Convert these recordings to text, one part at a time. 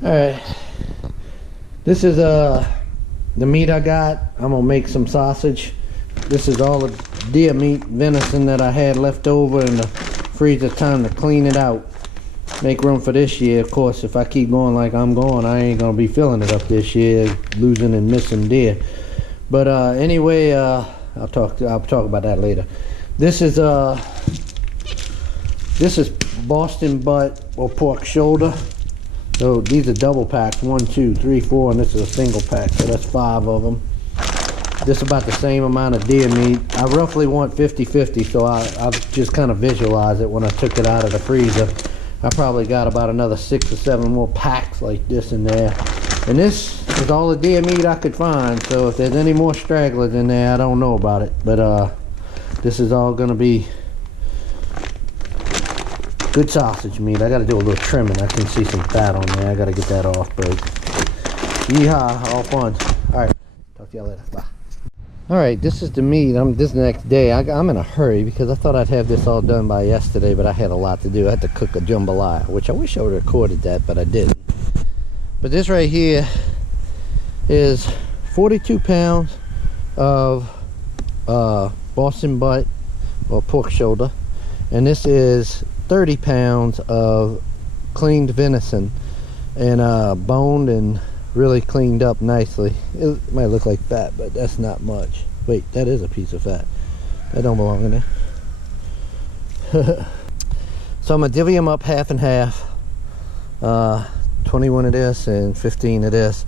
Alright, this is the meat I got. I'm gonna make some sausage. This is all the deer meat, venison that I had left over in the freezer. Time to clean it out, make room for this year. Of course, if I keep going like I'm going, I ain't gonna be filling it up this year, losing and missing deer. But anyway, I'll talk about that later. This is Boston butt or pork shoulder. So these are double packs, 1, 2, 3, 4, and this is a single pack, so that's 5 of them. This is about the same amount of deer meat. I roughly want 50-50, so I just kind of visualize it when I took it out of the freezer. I probably got about another 6 or 7 more packs like this in there. And this is all the deer meat I could find, so if there's any more stragglers in there, I don't know about it. But this is all gonna be good sausage meat. I gotta do a little trimming. I can see some fat on there. I gotta get that off, but yeehaw, all fun. Alright, talk to y'all later. Bye. Alright, this is the meat. This next day. I'm in a hurry because I thought I'd have this all done by yesterday, but I had a lot to do. I had to cook a jambalaya, which I wish I would have recorded that, but I didn't. But this right here is 42 pounds of Boston butt or pork shoulder, and this is 30 pounds of cleaned venison, and boned and really cleaned up nicely. It might look like fat, but that's not much. Wait, that is a piece of fat. That don't belong in there. So I'm gonna divvy them up half and half. 21 of this and 15 of this,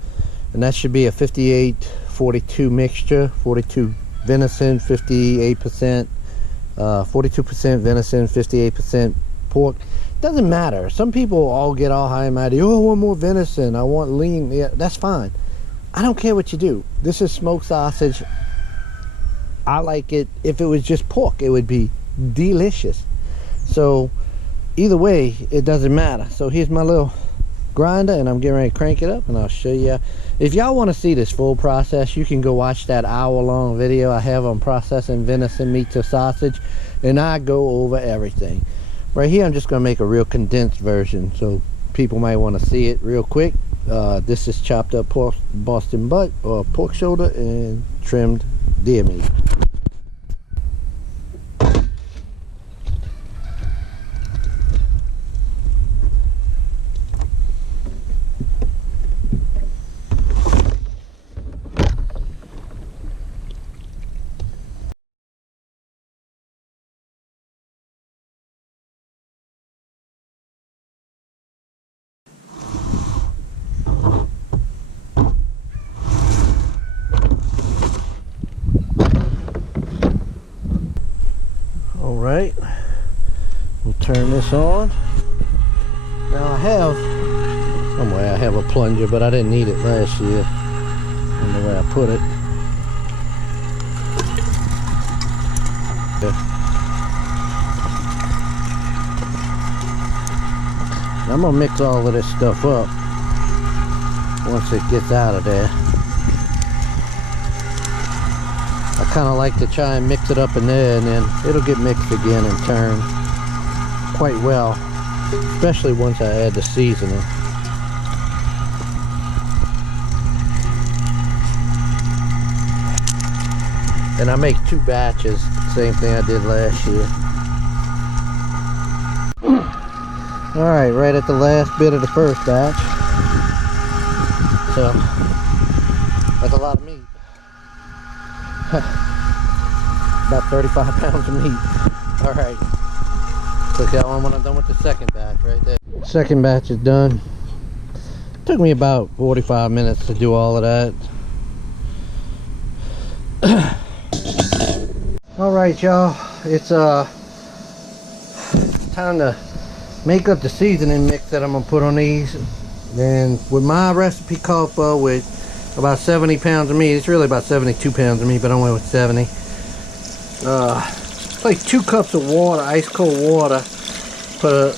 and that should be a 58-42 mixture. 42 venison, 58%, 42% venison, 58% pork. Doesn't matter. Some people all get all high and mighty. Oh, I want more venison, I want lean. Yeah, that's fine. I don't care what you do. This is smoked sausage. I like it. If it was just pork, it would be delicious. So either way, it doesn't matter. So here's my little grinder, and I'm getting ready to crank it up, and I'll show you. If y'all want to see this full process, you can go watch that hour-long video I have on processing venison meat to sausage, and I go over everything. Right here, I'm just going to make a real condensed version, so people might want to see it real quick. This is chopped up Boston butt or pork shoulder and trimmed deer meat. Alright, we'll turn this on. Now I have a plunger, but I didn't need it last year. I don't know where I put it. Yeah. I'm gonna mix all of this stuff up once it gets out of there. I kind of like to try and mix it up in there, and then it'll get mixed again and turn quite well, especially once I add the seasoning. And I make 2 batches, same thing I did last year. Alright, right at the last bit of the first batch. So that's a lot of meat. About 35 pounds of meat. Alright. Look that one when I'm done with the second batch right there. Second batch is done. Took me about 45 minutes to do all of that. Alright, y'all. It's time to make up the seasoning mix that I'm gonna put on these. And with my recipe called for with about 70 pounds of meat, it's really about 72 pounds of meat, but I went with 70. It's like 2 cups of water, ice cold water, for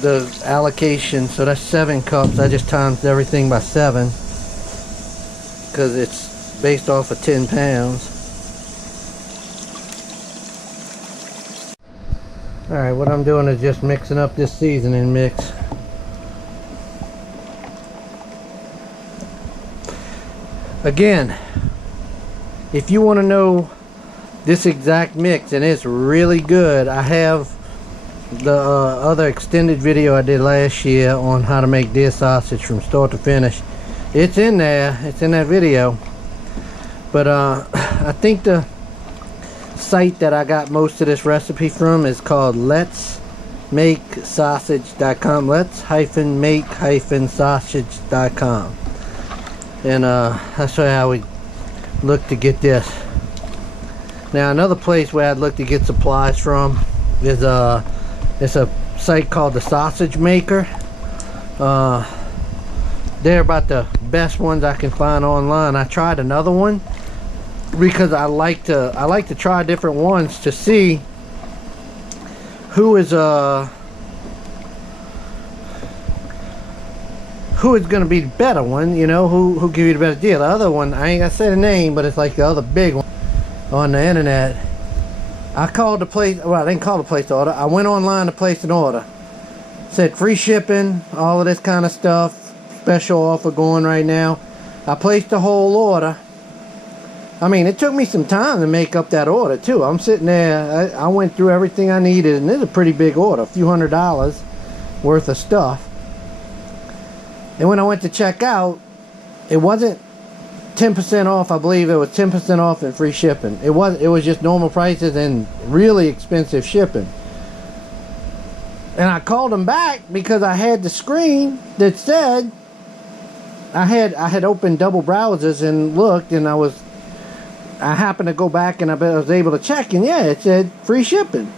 the allocation. So that's 7 cups. I just times everything by 7 because it's based off of 10 pounds. Alright, what I'm doing is just mixing up this seasoning mix. Again, if you want to know this exact mix, and it's really good, I have the other extended video I did last year on how to make deer sausage from start to finish. It's in there, it's in that video. But I think the site that I got most of this recipe from is called letsmakesausage.com. let's-make-sausage.com. And I'll show you how we look to get this. Now another place where I'd look to get supplies from is it's a site called the Sausage Maker. They're about the best ones I can find online. I tried another one because I like to try different ones to see who is going to be the better one, you know, who give you the better deal. The other one, I ain't gonna say the name, but it's like the other big one on the internet. I called the place, well, I didn't call the place to order. I went online to place an order. Said free shipping, all of this kind of stuff, special offer going right now. I placed the whole order. I mean, it took me some time to make up that order too. I'm sitting there, I went through everything I needed, and it's a pretty big order, a few $100s worth of stuff. And when I went to check out, it wasn't 10% off. I believe it was 10% off and free shipping. It was just normal prices and really expensive shipping. And I called them back because I had the screen that said I had opened double browsers and looked, and I happened to go back and I was able to check, and yeah, it said free shipping.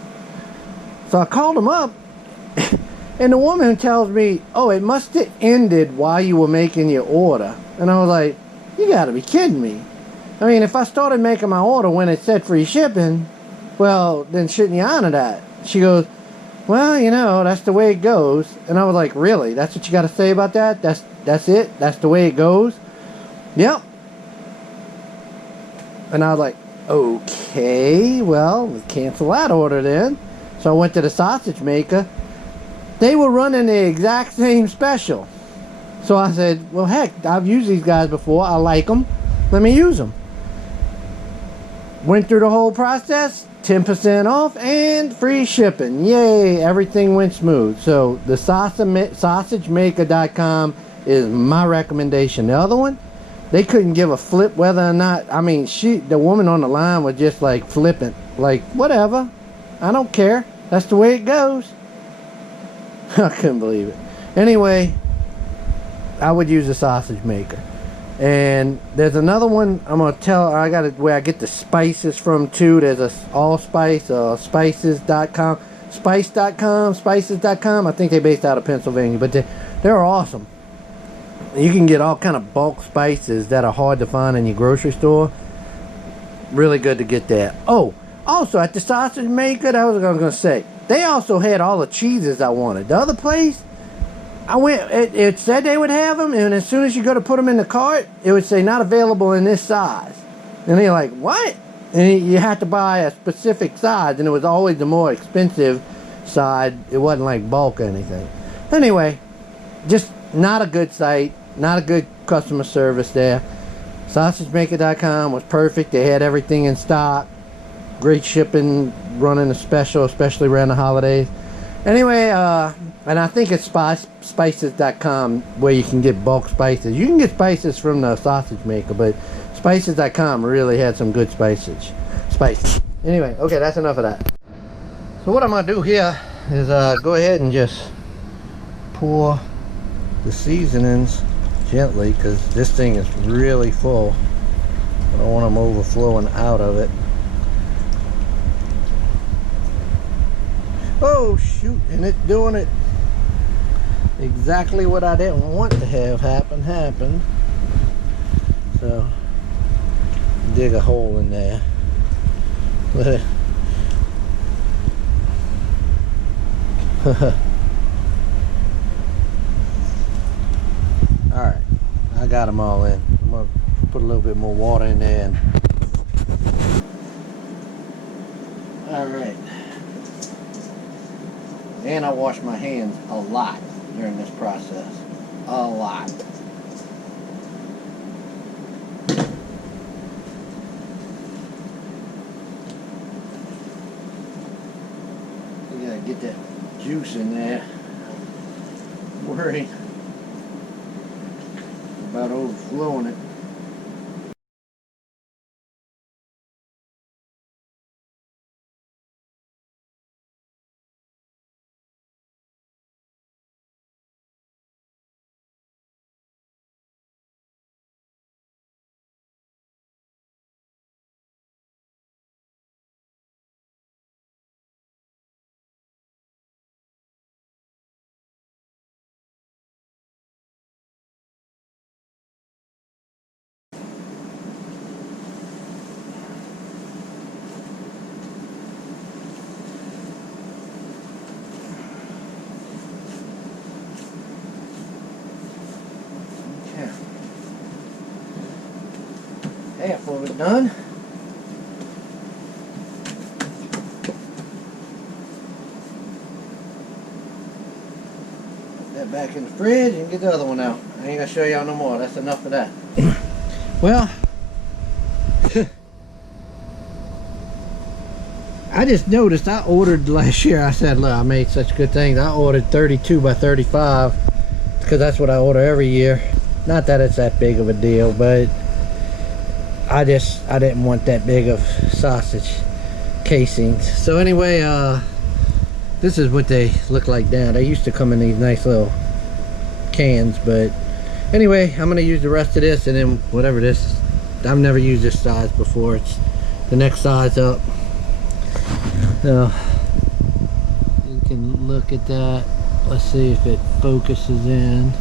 So I called them up. And the woman tells me, oh, it must have ended while you were making your order. And I was like, you gotta be kidding me. I mean, if I started making my order when it said free shipping, well, then shouldn't you honor that? She goes, well, you know, that's the way it goes. And I was like, really? That's what you gotta say about that? That's it? That's the way it goes? Yep. And I was like, okay, well, let's cancel that order then. So I went to the Sausage Maker. They were running the exact same special. So I said, well, heck, I've used these guys before. I like them. Let me use them. Went through the whole process. 10% off and free shipping. Yay, everything went smooth. So the sausagemaker.com is my recommendation. The other one, they couldn't give a flip whether or not, I mean, the woman on the line was just like flippant. Like, whatever. I don't care. That's the way it goes. I couldn't believe it. Anyway, I would use the Sausage Maker. And there's another one I'm gonna tell. I got it where I get the spices from too. There's a allspice, spices.com, spices.com. I think they're based out of Pennsylvania, but they're awesome. You can get all kind of bulk spices that are hard to find in your grocery store. Really good to get that. Oh, also at the Sausage Maker, that was what I was gonna say. They also had all the cheeses I wanted. The other place, I went, it said they would have them, and as soon as you go to put them in the cart, it would say not available in this size. And they're like, what? And you had to buy a specific size, and it was always the more expensive side. It wasn't like bulk or anything. Anyway, just not a good site, not a good customer service there. SausageMaker.com was perfect. They had everything in stock. Great shipping, running a special, especially around the holidays. Anyway, and I think it's spices.com where you can get bulk spices. You can get spices from the Sausage Maker, but spices.com really had some good spices. Anyway, okay, that's enough of that. So what I'm going to do here is go ahead and just pour the seasonings gently, because this thing is really full. I don't want them overflowing out of it. Oh shoot, and it's doing it exactly what I didn't want to have happen. So dig a hole in there. Let it alright, I got them all in. I'm gonna put a little bit more water in there and alright. And I wash my hands a lot during this process. A lot. get that juice in there. I'm worried about overflowing it. Half of it done. Put that back in the fridge and get the other one out. I ain't gonna show y'all no more. That's enough of that. Well, I just noticed I ordered last year. I said, look, I made such good things. I ordered 32 by 35 because that's what I order every year. Not that it's that big of a deal, but I didn't want that big of sausage casings. So anyway, this is what they look like now. They used to come in these nice little cans, but anyway, I'm gonna use the rest of this, and then whatever this, I've never used this size before. It's the next size up. So you can look at that. Let's see if it focuses in.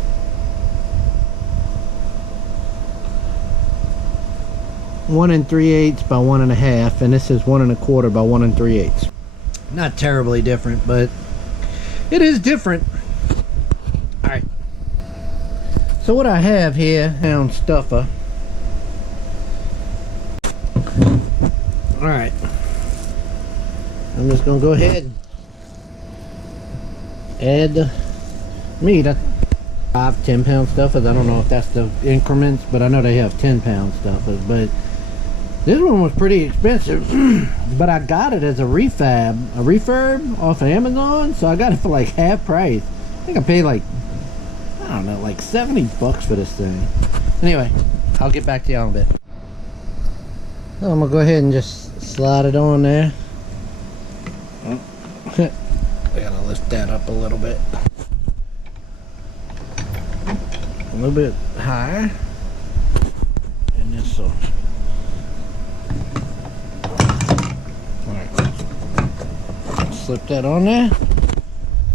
1 3/8 by 1 1/2, and this is 1 1/4 by 1 3/8. Not terribly different, but it is different. All right. So what I have here, hound stuffer. All right. I'm just gonna go ahead and add the meat. 5-10 pound stuffers. I don't know if that's the increments, but I know they have 10-pound stuffers. But this one was pretty expensive, but I got it as a refurb off of Amazon, so I got it for like half price. I think I paid like, I don't know, like 70 bucks for this thing. Anyway, I'll get back to y'all in a bit. So I'm gonna go ahead and just slide it on there. Oh. I gotta lift that up a little bit. A little bit higher, and this will. Alright, slip that on there,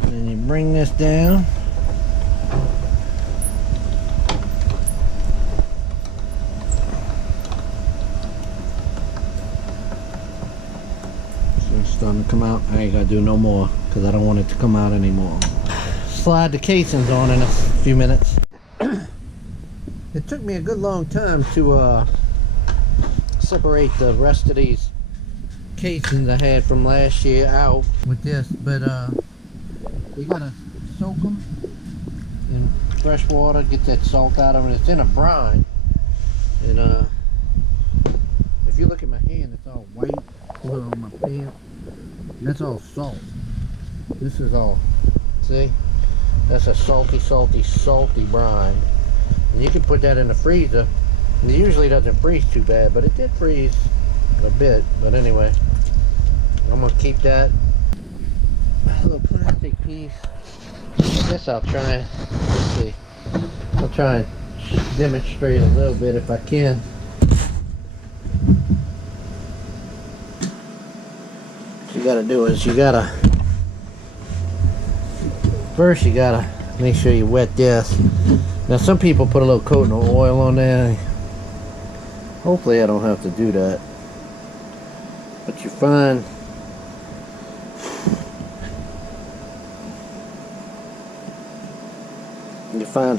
and you bring this down. So it's starting to come out. I ain't gotta do no more because I don't want it to come out anymore. Slide the casings on in a few minutes. It took me a good long time to separate the rest of these casings I had from last year out with this, but you gotta soak them in fresh water, get that salt out of them. It's in a brine, and if you look at my hand, it's all white on my pants. That's all salt. This is all, see, that's a salty brine. And you can put that in the freezer. It usually doesn't freeze too bad, but it did freeze a bit. But anyway, I'm gonna keep that little plastic piece. I guess I'll try. Let's see. I'll try and demonstrate a little bit if I can. What you gotta do is first you gotta make sure you wet this. Now some people put a little coating of oil on there. Hopefully I don't have to do that. But you find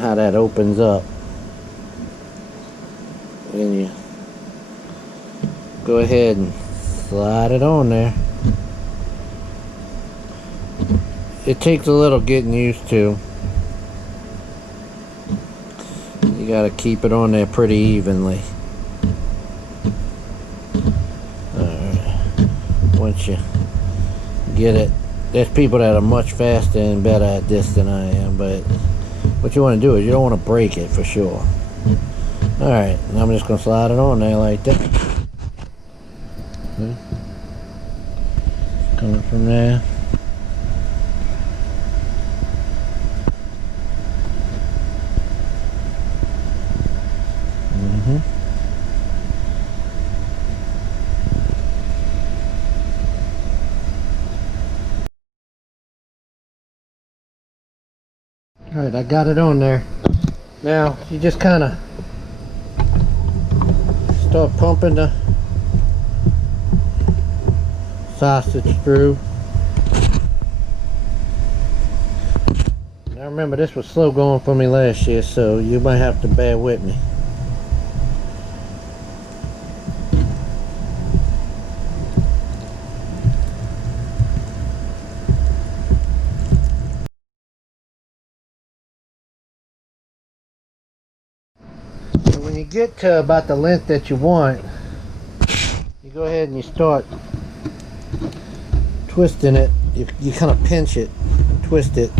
how that opens up. And you go ahead and slide it on there. It takes a little getting used to. You gotta keep it on there pretty evenly. Alright. Once you get it there's people that are much faster and better at this than I am, but what you want to do is you don't want to break it for sure. Alright, now I'm just going to slide it on there like that. Okay. Coming from there. Alright, I got it on there. Now, you just kind of start pumping the sausage through. Now remember, this was slow going for me last year, so you might have to bear with me. When you get to about the length that you want, you go ahead and you start twisting it. You kind of pinch it and twist it.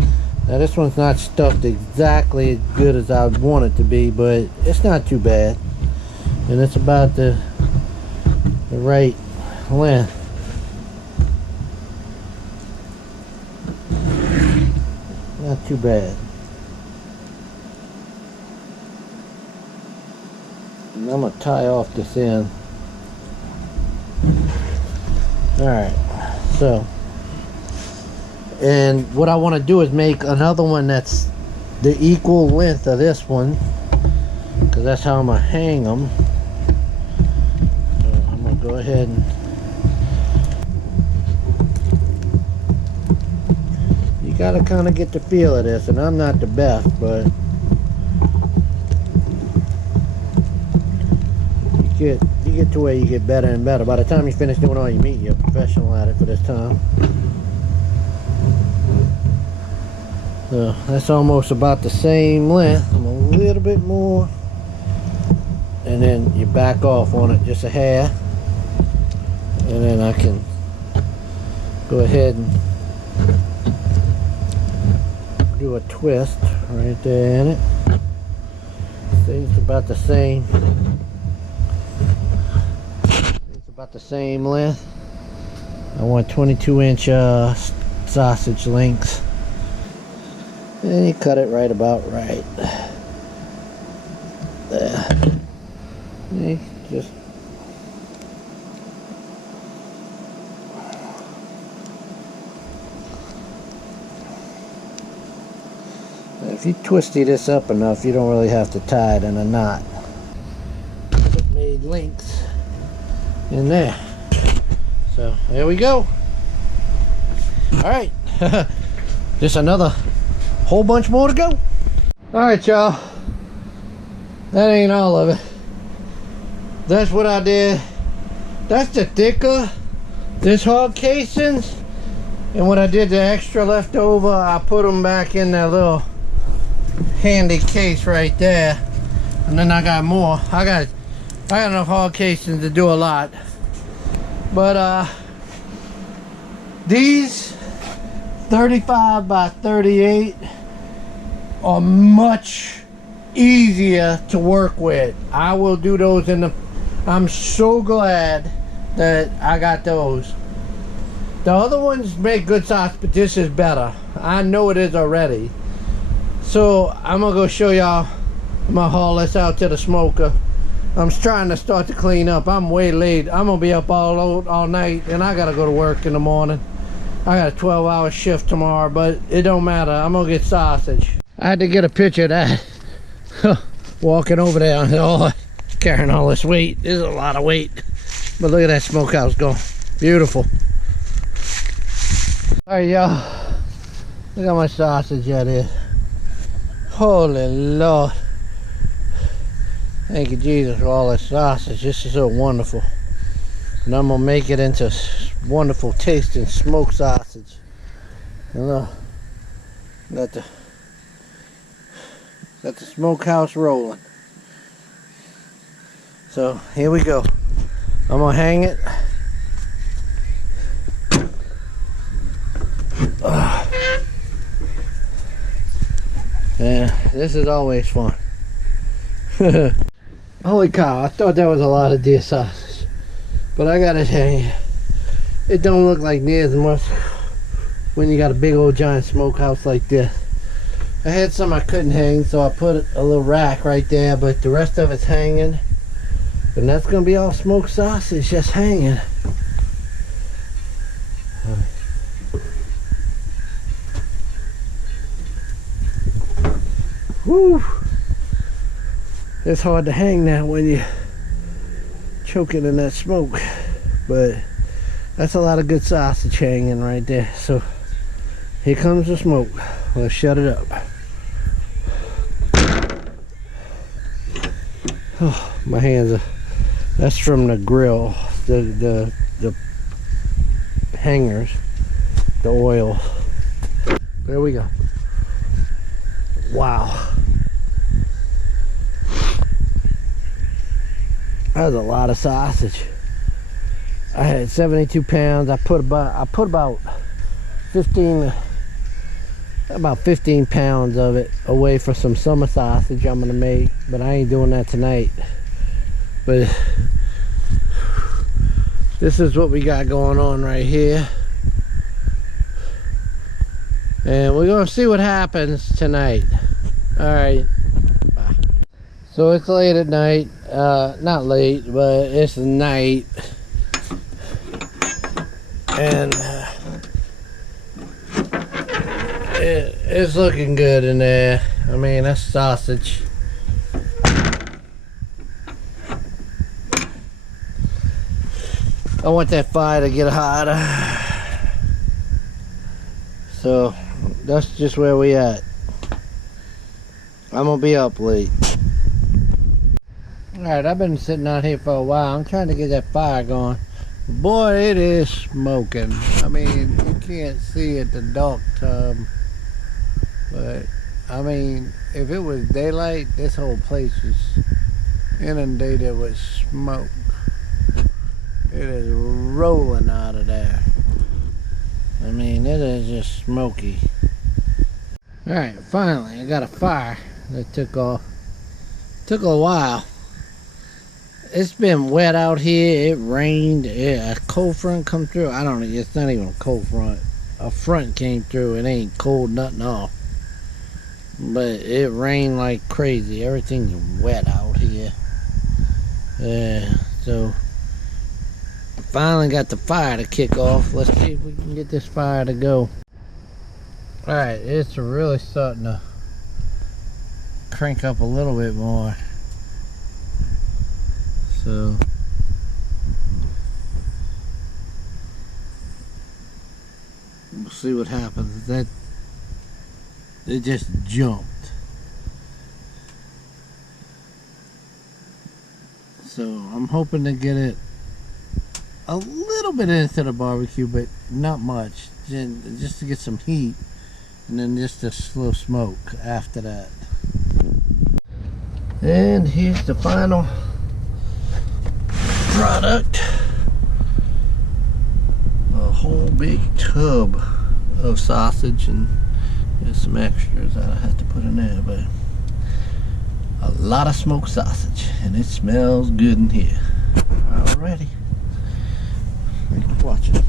Now this one's not stuffed exactly as good as I would want it to be, but it's not too bad. And it's about the right length. Not too bad. And I'm going to tie off this end. Alright, so, and what I want to do is make another one that's the equal length of this one, because that's how I'm going to hang them. So I'm going to go ahead and you got to kind of get the feel of this, and I'm not the best, but you get to where you get better and better. By the time you finish doing all your meat, you're a professional at it for this time. So that's almost about the same length. I'm a little bit more, and then you back off on it just a hair, and then I can go ahead and do a twist right there in it. See, it's about the same. About the same length. I want 22-inch sausage lengths, and you cut it right about right there. You just if you twisty this up enough, you don't really have to tie it in a knot. It made lengths in there. So there we go. Alright. Just another whole bunch more to go. Alright, y'all. That ain't all of it. That's what I did. That's the thicker this hog casings. And what I did, the extra left over, I put them back in that little handy case right there. And then I got more. I got enough hog casings to do a lot. But these 35 by 38 are much easier to work with. I will do those in the, I'm so glad that I got those. The other ones make good sauce, but this is better. I know it is already. So I'm gonna go show y'all. I'm gonna haul this out to the smoker. I'm trying to start to clean up. I'm way late. I'm gonna be up all night, and I gotta go to work in the morning. I got a 12-hour shift tomorrow, but it don't matter. I'm gonna get sausage. I had to get a picture of that. Walking over there, oh, carrying all this weight. This is a lot of weight. But look at that smokehouse go. Beautiful. All right, y'all. Look how much sausage that is. Holy Lord. Thank you, Jesus, for all this sausage. This is so wonderful. And I'm going to make it into wonderful tasting smoked sausage. And look, got the smokehouse rolling. So, here we go. I'm going to hang it. This is always fun. Holy cow, I thought that was a lot of deer sausage, but I gotta tell you, it don't look like near as much when you got a big old giant smokehouse like this. I had some I couldn't hang, so I put a little rack right there, but the rest of it's hanging, and that's gonna be all smoked sausage just hanging. Woo! It's hard to hang that when you choking in that smoke, but that's a lot of good sausage hanging right there. So here comes the smoke. Let's shut it up. Oh, my hands are, that's from the grill, the hangers, the oil. There we go. Wow. That was a lot of sausage. I had 72 pounds. I put about 15 pounds of it away for some summer sausage I'm gonna make, but I ain't doing that tonight. But this is what we got going on right here, and we're gonna see what happens tonight. All right, bye. So it's late at night. Not late, but it's night, and it's looking good in there. I mean, that's sausage. I want that fire to get hotter, so that's just where we at. I'm gonna be up late. Alright, I've been sitting out here for a while. I'm trying to get that fire going. Boy, it is smoking. I mean, you can't see it, the dark tub, but I mean, if it was daylight, this whole place is inundated with smoke. It is rolling out of there. I mean, it is just smoky. Alright, finally I got a fire that took off. Took a while. It's been wet out here. It rained. A cold front come through. I don't know. It's not even a cold front. A front came through. It ain't cold nothing off. But it rained like crazy. Everything's wet out here. So finally got the fire to kick off. Let's see if we can get this fire to go. Alright, it's really starting to crank up a little bit more. So we'll see what happens. That it just jumped. So I'm hoping to get it a little bit into the barbecue, but not much. Just to get some heat, and then just a slow smoke after that. And here's the final product. A whole big tub of sausage, and there's some extras that I have to put in there, but a lot of smoked sausage, and it smells good in here. Alrighty, thanks for watching.